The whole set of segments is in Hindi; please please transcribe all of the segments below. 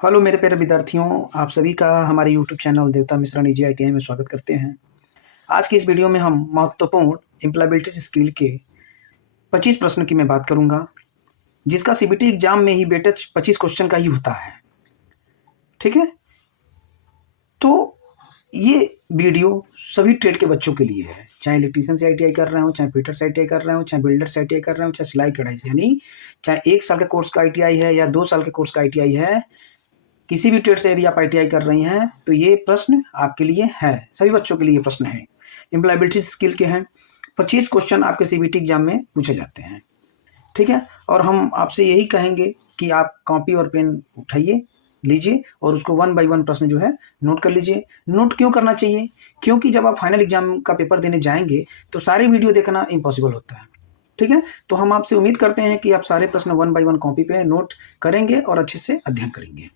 हेलो मेरे प्यारे विद्यार्थियों, आप सभी का हमारे यूट्यूब चैनल देवता मिश्रा निजी आईटीआई में स्वागत करते हैं। आज की इस वीडियो में हम महत्वपूर्ण एम्प्लॉयबिलिटी स्किल के 25 प्रश्न की मैं बात करूंगा, जिसका सीबीटी एग्जाम में ही वेटेज 25 क्वेश्चन का ही होता है। ठीक है, तो ये वीडियो सभी ट्रेड के बच्चों के लिए है, चाहे इलेक्ट्रीशियन से आईटीआई कर रहे हो, चाहे फिटर से आईटीआई कर रहे हो, चाहे बिल्डर से आईटीआई कर रहे हो, चाहे सिलाई कढ़ाई से, यानी चाहे 1 साल के कोर्स का आईटीआई है या 2 साल के कोर्स का आईटीआई है, किसी भी ट्रेड से यदि आप आईटीआई कर रही हैं तो ये प्रश्न आपके लिए है, सभी बच्चों के लिए प्रश्न है। एम्प्लॉयबिलिटी स्किल के हैं, 25 क्वेश्चन आपके सीबीटी एग्जाम में पूछे जाते हैं। ठीक है, और हम आपसे यही कहेंगे कि आप कॉपी और पेन उठाइए, लीजिए और उसको 1 बाय 1 प्रश्न जो है नोट कर लीजिए। नोट क्यों करना चाहिए? क्योंकि जब आप फाइनल एग्जाम का पेपर देने जाएंगे तो सारे वीडियो देखना इम्पॉसिबल होता है। ठीक है, तो हम आपसे उम्मीद करते हैं कि आप सारे प्रश्न 1 बाय 1 कॉपी पे नोट करेंगे और अच्छे से अध्ययन करेंगे।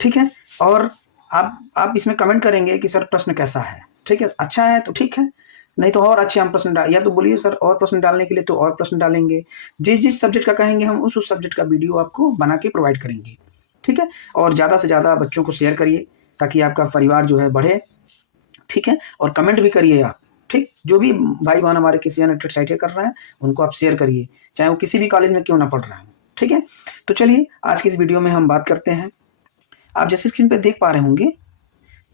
ठीक है, और आप इसमें कमेंट करेंगे कि सर प्रश्न कैसा है। ठीक है, अच्छा है तो ठीक है, नहीं तो और अच्छे हम प्रश्न डाल, या तो बोलिए सर और प्रश्न डालने के लिए तो और प्रश्न डालेंगे। जिस जिस सब्जेक्ट का कहेंगे हम उस सब्जेक्ट का वीडियो आपको बना के प्रोवाइड करेंगे। ठीक है, और ज़्यादा से ज़्यादा बच्चों को शेयर करिए ताकि आपका परिवार जो है बढ़े। ठीक है, और कमेंट भी करिए आप। ठीक, जो भी भाई बहन हमारे किसी अन्य ट्रेड साइट कर रहे हैं उनको आप शेयर करिए, चाहे वो किसी भी कॉलेज में क्यों ना पढ़ रहे हैं। ठीक है, तो चलिए आज की इस वीडियो में हम बात करते हैं। आप जैसे स्क्रीन पे देख पा रहे होंगे,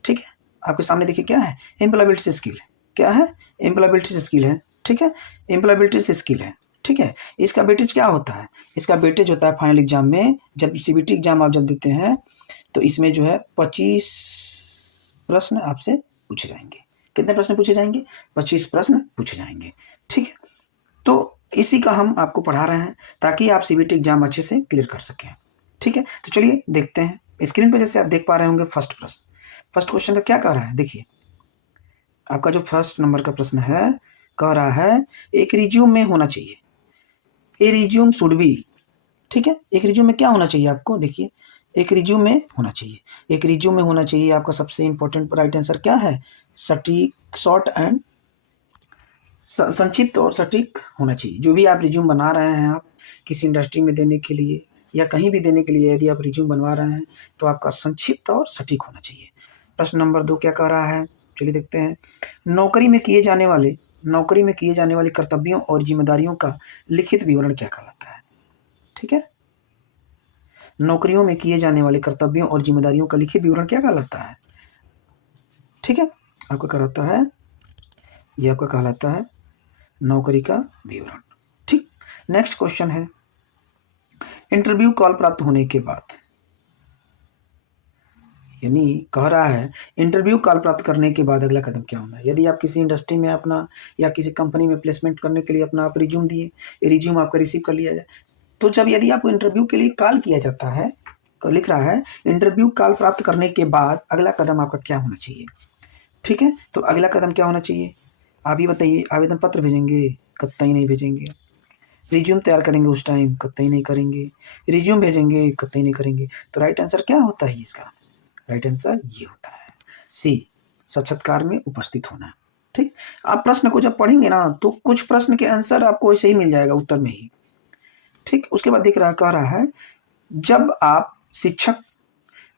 ठीक है, आपके सामने देखिए क्या है, एम्प्लॉयबिलिटी स्किल। क्या है? एम्प्लॉयबिलिटी स्किल है। ठीक है, एम्प्लॉयबिलिटी स्किल है। ठीक है, इसका वेटेज क्या होता है? इसका वेटेज होता है फाइनल एग्जाम में, जब सीबीटी एग्जाम आप जब देते हैं तो इसमें जो है 25 प्रश्न आपसे पूछे जाएंगे। कितने प्रश्न पूछे जाएंगे? 25 प्रश्न पूछे जाएंगे। ठीक है, तो इसी का हम आपको पढ़ा रहे हैं ताकि आप सीबीटी एग्जाम अच्छे से क्लियर कर सकें। ठीक है, तो चलिए देखते हैं स्क्रीन पर। जैसे आप देख पा रहे होंगे फर्स्ट प्रश्न, फर्स्ट क्वेश्चन का क्या कह रहा है, देखिए आपका जो फर्स्ट नंबर का प्रश्न है, कह रहा है एक रिज्यूम में होना चाहिए, ए रिज्यूम शुड बी। ठीक है, एक रिज्यूम में क्या होना चाहिए आपको, देखिए एक रिज्यूम में होना चाहिए, एक रिज्यूम में होना चाहिए आपका सबसे इंपॉर्टेंट राइट आंसर क्या है, सटीक, शॉर्ट एंड संक्षिप्त और सटीक होना चाहिए। जो भी आप रिज्यूम बना रहे हैं, आप किसी इंडस्ट्री में देने के लिए या कहीं भी देने के लिए यदि आप रिज्यूम बनवा रहे हैं तो आपका संक्षिप्त और सटीक होना चाहिए। प्रश्न नंबर 2 क्या कह रहा है, चलिए देखते हैं। नौकरी में किए जाने वाले कर्तव्यों और जिम्मेदारियों का लिखित विवरण क्या कहलाता है? ठीक है, नौकरियों में किए जाने वाले कर्तव्यों और जिम्मेदारियों का लिखित विवरण क्या कहलाता है? ठीक है, आपका कहलाता है, ये आपका कहलाता है नौकरी का विवरण। ठीक, नेक्स्ट क्वेश्चन है, इंटरव्यू कॉल प्राप्त होने के बाद, यानी कह रहा है इंटरव्यू कॉल प्राप्त करने के बाद अगला कदम क्या होना है। यदि आप किसी इंडस्ट्री में अपना या किसी कंपनी में प्लेसमेंट करने के लिए अपना आप रिज्यूम दिए, रिज्यूम आपका रिसीव कर लिया जाए, तो जब यदि आपको इंटरव्यू के लिए कॉल किया जाता है, लिख रहा है इंटरव्यू कॉल प्राप्त करने के बाद अगला कदम आपका क्या होना चाहिए। ठीक है, तो अगला कदम क्या होना चाहिए, आप ही बताइए। आवेदन पत्र भेजेंगे? कतई नहीं भेजेंगे। रिज्यूम तैयार करेंगे उस टाइम? कतई नहीं करेंगे। रिज्यूम भेजेंगे? कतई नहीं करेंगे। तो राइट आंसर क्या होता है इसका? राइट आंसर ये होता है सी, साक्षात्कार में उपस्थित होना। ठीक, आप प्रश्न को जब पढ़ेंगे ना तो कुछ प्रश्न के आंसर आपको ऐसे ही मिल जाएगा उत्तर में ही। ठीक, उसके बाद कह रहा है जब आप शिक्षक,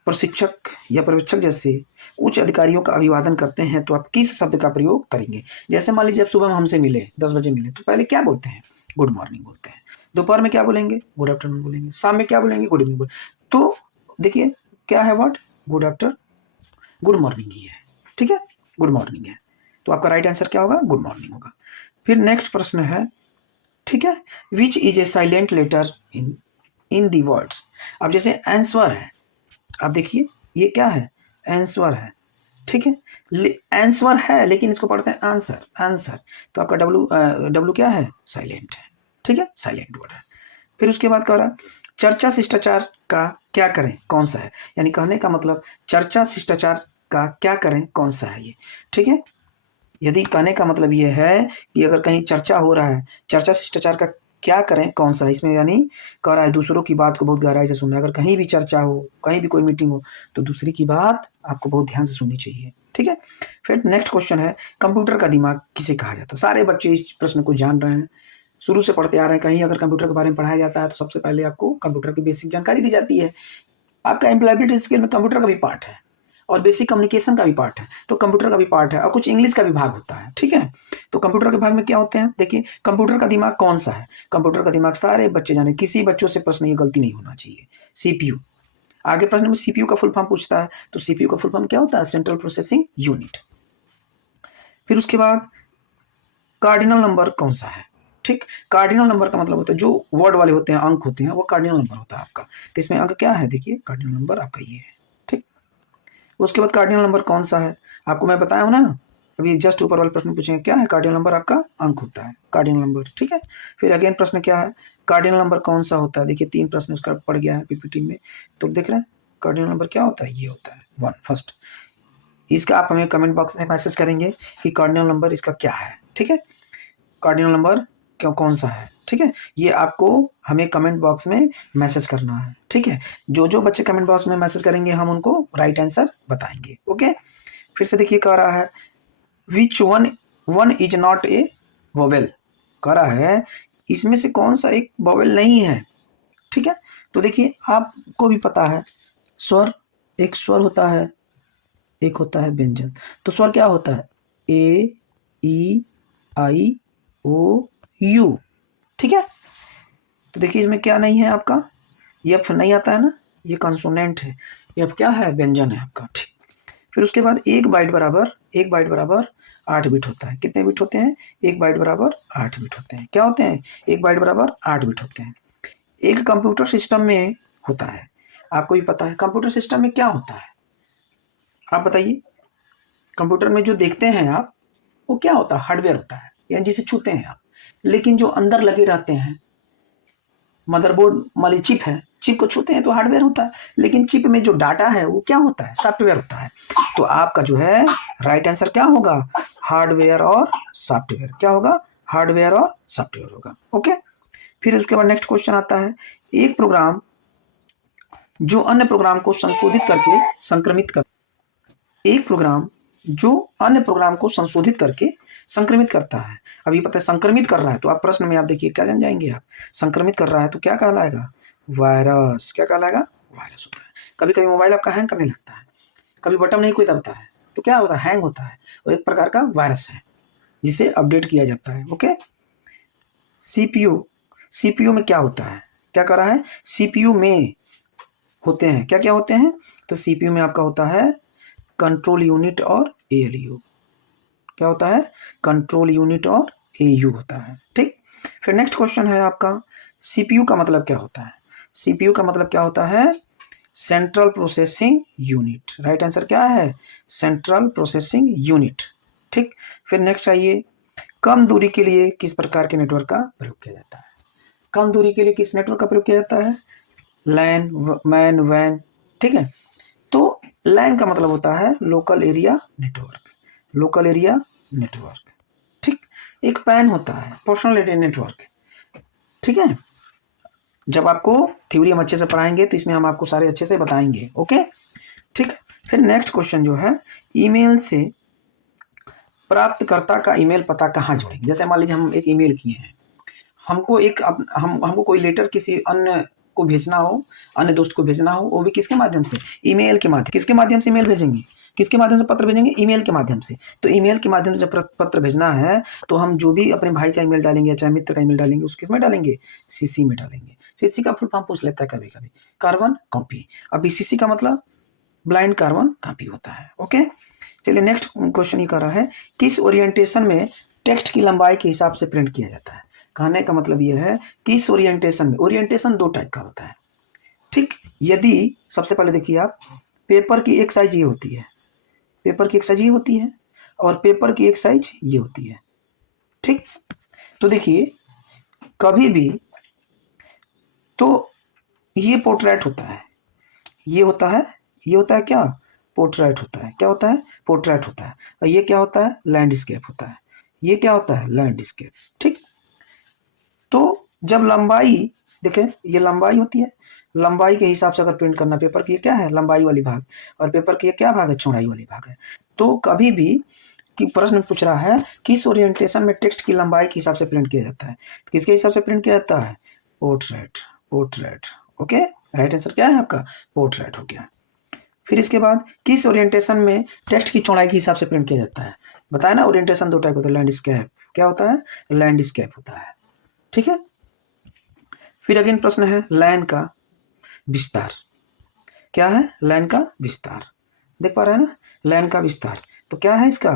प्रशिक्षक या पर्यवेक्षक जैसे उच्च अधिकारियों का अभिवादन करते हैं तो आप किस शब्द का प्रयोग करेंगे? जैसे मान लीजिए आप सुबह में हमसे मिले, 10 बजे मिले, तो पहले क्या बोलते हैं? गुड मॉर्निंग बोलते हैं। दोपहर में क्या बोलेंगे? गुड आफ्टरनून बोलेंगे। शाम में क्या बोलेंगे? गुड इवनिंग बोलेंगे। तो देखिए क्या है, what, good after, good morning ही है। ठीक है, गुड मॉर्निंग है, तो आपका राइट आंसर क्या होगा? गुड मॉर्निंग होगा। फिर नेक्स्ट प्रश्न है, ठीक है, which is a silent letter in the words. अब जैसे आंसर है, आप देखिए ये क्या है, आंसर है। ठीक है, आंसर है लेकिन इसको पढ़ते हैं आंसर, आंसर, तो आपका डब्लू क्या है? साइलेंट है। ठीक है, साइलेंट वर्ड है। फिर उसके बाद कह रहा चर्चा शिष्टाचार का क्या करें, कौन सा है, यानी कहने का मतलब चर्चा शिष्टाचार का क्या करें, कौन सा है ये। ठीक है, यदि कहने का मतलब ये है कि अगर कहीं चर्चा हो रहा है, चर्चा शिष्टाचार का क्या करें, कौन सा, इसमें यानी कह रहा है दूसरों की बात को बहुत गहराई से सुनना है। अगर कहीं भी चर्चा हो, कहीं भी कोई मीटिंग हो, तो दूसरे की बात आपको बहुत ध्यान से सुननी चाहिए। ठीक है, फिर नेक्स्ट क्वेश्चन है, कंप्यूटर का दिमाग किसे कहा जाता है? सारे बच्चे इस प्रश्न को जान रहे हैं, शुरू से पढ़ते आ रहे हैं। कहीं अगर कंप्यूटर के बारे में पढ़ाया जाता है तो सबसे पहले आपको कंप्यूटर की बेसिक जानकारी दी जाती है आपका एम्प्लॉयबिलिटी स्किल में कंप्यूटर का भी पार्ट है और बेसिक कम्युनिकेशन का भी पार्ट है, तो कंप्यूटर का भी पार्ट है और कुछ इंग्लिश का भी भाग होता है, ठीक है। तो कंप्यूटर के भाग में क्या होते हैं, देखिए कंप्यूटर का दिमाग कौन सा है, कंप्यूटर का दिमाग सारे बच्चे जाने, किसी बच्चों से प्रश्न ये गलती नहीं होना चाहिए। सीपीयू, आगे प्रश्न में सीपीयू का फुल फॉर्म पूछता है, तो सीपीयू का फुल फॉर्म क्या होता है, सेंट्रल प्रोसेसिंग यूनिट। फिर उसके बाद कार्डिनल नंबर कौन सा है, ठीक। कार्डिनल नंबर का मतलब होता है जो वर्ड वाले होते हैं, अंक होते हैं, वो कार्डिनल नंबर होता है आपका। तो इसमें अंक क्या है, देखिए कार्डिनल नंबर आपका ये है, ठीक। उसके बाद कार्डिनल नंबर कौन सा है, आपको मैं बताया हूं ना, अभी जस्ट ऊपर वाले प्रश्न पूछेंगे क्या है, कार्डिनल नंबर आपका अंक होता है, कार्डिनल नंबर, ठीक है। फिर अगेन प्रश्न क्या है, कार्डिनल नंबर कौन सा होता है, देखिए 3 प्रश्न उसका पड़ गया है पीपीटी में, तो देख रहे हैं कार्डिनल नंबर क्या होता है, ये होता है 1 फर्स्ट। इसका आप हमें कमेंट बॉक्स में मैसेज करेंगे कि कार्डिनल नंबर इसका क्या है, ठीक है। कार्डिनल नंबर क्यों कौन सा है, ठीक है, ये आपको हमें कमेंट बॉक्स में मैसेज करना है, ठीक है। जो जो बच्चे कमेंट बॉक्स में मैसेज करेंगे हम उनको राइट आंसर बताएंगे, ओके। फिर से देखिए कह रहा है which one one is not a vowel, कह रहा है इसमें से कौन सा एक वोवेल नहीं है, ठीक है। तो देखिए आपको भी पता है स्वर, एक स्वर होता है, एक होता है व्यंजन। तो स्वर क्या होता है, ए ई आई ओ यू, ठीक है। तो देखिए इसमें क्या नहीं है आपका, यफ नहीं आता है ना, ये कंसोनेंट है, यफ क्या है, व्यंजन है आपका, ठीक। फिर उसके बाद एक बाइट बराबर 8 बिट होता है, कितने बिट होते हैं, एक बाइट बराबर 8 बिट होते हैं, क्या होते हैं, एक बाइट बराबर 8 बिट होते हैं। एक कंप्यूटर सिस्टम में होता है, आपको भी पता है कंप्यूटर सिस्टम में क्या होता है, आप बताइए। कंप्यूटर में जो देखते हैं आप वो क्या होता है, हार्डवेयर होता है, यानी जिसे छूते हैं आप, लेकिन जो अंदर लगे रहते हैं, मदरबोर्ड वाली चिप है, चिप को छूते हैं तो हार्डवेयर होता है, लेकिन चिप में जो डाटा है वो क्या होता है, सॉफ्टवेयर होता है। तो आपका जो है राइट आंसर क्या होगा, हार्डवेयर और सॉफ्टवेयर, क्या होगा, हार्डवेयर और सॉफ्टवेयर होगा, ओके। फिर उसके बाद नेक्स्ट क्वेश्चन आता है, एक प्रोग्राम जो अन्य प्रोग्राम को संशोधित करके संक्रमित कर, एक प्रोग्राम जो अन्य प्रोग्राम को संशोधित करके संक्रमित करता है। अभी पता है संक्रमित कर रहा है, तो आप प्रश्न में आप देखिए क्या जान जाएंगे आप, संक्रमित कर रहा है तो क्या कहलाएगा, वायरस, क्या कहलाएगा, वायरस होता है। कभी कभी मोबाइल आपका हैंग करने लगता है, कभी बटन नहीं कोई दबता है, तो क्या होता है, हैंग होता है, वो एक प्रकार का वायरस है जिसे अपडेट किया जाता है, ओके। सीपीयू, सीपीयू में क्या होता है, क्या कर रहा है, सीपीयू में होते हैं क्या क्या होते हैं, तो सीपीयू में आपका होता है कंट्रोल यूनिट और एएलयू, क्या होता है, कंट्रोल यूनिट और एयू होता है, ठीक। फिर नेक्स्ट क्वेश्चन है आपका, सीपीयू का मतलब क्या होता है, सीपीयू का मतलब क्या होता है, central processing unit, right answer क्या है, सेंट्रल प्रोसेसिंग यूनिट, ठीक। फिर नेक्स्ट आइए, कम दूरी के लिए किस प्रकार के नेटवर्क का प्रयोग किया जाता है, कम दूरी के लिए किस नेटवर्क का प्रयोग किया जाता है, लैन, मैन, वैन, ठीक है। तो लैन का मतलब होता है local area network, local area network, ठीक। एक पैन होता है पर्सनल एरिया नेटवर्क, ठीक है। जब आपको थ्योरी हम अच्छे से पढ़ाएंगे तो इसमें हम आपको सारे अच्छे से बताएंगे, ओके, ठीक। फिर नेक्स्ट क्वेश्चन जो है, ईमेल से प्राप्तकर्ता का ईमेल पता कहाँ जोड़ेंगे, जैसे मान लीजिए हम एक ईमेल किए हैं, हमको एक हमको कोई लेटर किसी अन्य को भेजना हो, अन्य दोस्त को भेजना हो, वो भी किसके माध्यम से, ईमेल के माध्यम, किसके माध्यम से ईमेल भेजेंगे, किसके माध्यम से पत्र भेजेंगे, ईमेल के माध्यम से। तो ईमेल के माध्यम से जब पत्र भेजना है तो हम जो भी अपने भाई का ईमेल डालेंगे, चाहे मित्र का ईमेल डालेंगे, उस किस में डालेंगे, सीसी में डालेंगे। सीसी का फुल फॉर्म पूछ लेता है कभी कभी, कार्बन कॉपी। अभी सीसी का मतलब ब्लाइंड कार्बन कॉपी होता है, ओके। चलिए नेक्स्ट क्वेश्चन ये कर रहा है, किस ओरिएंटेशन में टेक्स्ट की लंबाई के हिसाब से प्रिंट किया जाता है, कहने का मतलब यह है कि इस ओरिएंटेशन में, ओरिएंटेशन 2 टाइप का होता है, ठीक। यदि सबसे पहले देखिए आप, पेपर की एक साइज ये होती है, पेपर की एक साइज ये होती है और पेपर की एक साइज ये होती है, ठीक। तो देखिए कभी भी तो ये पोर्ट्रेट होता है, ये होता है, ये होता है क्या, पोर्ट्रेट होता है, क्या होता है, पोर्ट्रेट होता है। और ये क्या होता है, लैंडस्केप होता है, ये क्या होता है, लैंडस्केप, ठीक। तो जब लंबाई, देखें ये लंबाई होती है, लंबाई के हिसाब से अगर प्रिंट करना, पेपर की क्या है, लंबाई वाली भाग, और पेपर की क्या भाग है, चौड़ाई वाली भाग है। तो कभी भी कि प्रश्न पूछ रहा है किस ओरिएंटेशन में टेक्स्ट की लंबाई के हिसाब से प्रिंट किया जाता है, तो किसके हिसाब से प्रिंट किया जाता है, portrait, portrait, okay. Right answer क्या है आपका? पोर्ट्रेट हो गया। फिर इसके बाद किस ओरिएंटेशन में टेक्स्ट की चौड़ाई के हिसाब से प्रिंट किया जाता है? बताया ना, ओरिएंटेशन दो टाइप होता है, लैंडस्केप क्या होता है? लैंडस्केप होता है, ठीक है। फिर अगेन प्रश्न है लाइन का विस्तार। क्या है? लाइन का विस्तार। देख पा रहे हैं ना, लाइन का विस्तार तो क्या है इसका?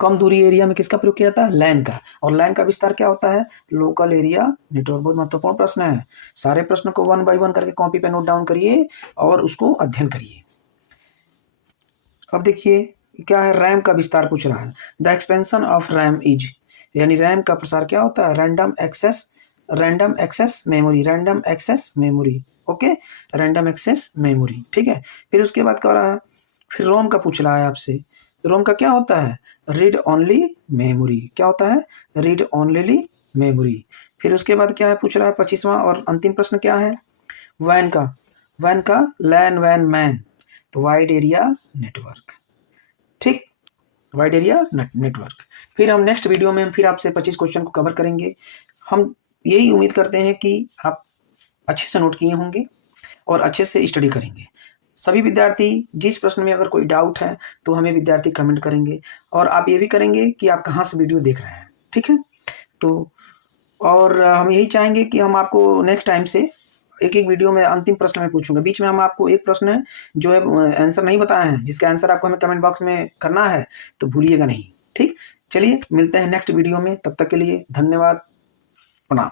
कम दूरी एरिया में किसका प्रयोग किया जाता है? लाइन का। और लाइन का विस्तार क्या होता है? Local area network. बहुत महत्वपूर्ण प्रश्न है। सारे प्रश्न को 1 बाय 1 करके कॉपी पे नोट डाउन करिए और उसको अध्ययन करिए। अब देखिए क्या है, रैम का विस्तार पूछ रहा है। The expansion of RAM is, यानी रैम का प्रसार क्या होता है? Random access memory, random access memory. Okay, random access memory, ठीक है। फिर उसके बाद क्या रहा है, फिर रोम का पूछ रहा है आपसे। रोम का क्या होता है? Read only memory. क्या होता है? Read only memory. फिर उसके बाद क्या है पूछ रहा है 25वां और अंतिम प्रश्न क्या है? वैन का, वैन का लैन वैन मैन, तो वाइड एरिया नेटवर्क, ठीक, वाइड एरिया नेटवर्क। फिर हम नेक्स्ट वीडियो में फिर आपसे 25 क्वेश्चन को कवर करेंगे। हम यही उम्मीद करते हैं कि आप अच्छे से नोट किए होंगे और अच्छे से स्टडी करेंगे। सभी विद्यार्थी जिस प्रश्न में अगर कोई डाउट है तो हमें विद्यार्थी कमेंट करेंगे और आप ये भी करेंगे कि आप कहाँ से वीडियो देख रहे हैं, ठीक है। तो और हम यही चाहेंगे कि हम आपको नेक्स्ट टाइम से एक एक वीडियो में अंतिम प्रश्न में पूछूंगा। बीच में हम आपको एक प्रश्न जो है आंसर नहीं बताए हैं, जिसका आंसर आपको हमें कमेंट बॉक्स में करना है, तो भूलिएगा नहीं, ठीक। चलिए मिलते हैं नेक्स्ट वीडियो में, तब तक के लिए धन्यवाद, प्रणाम।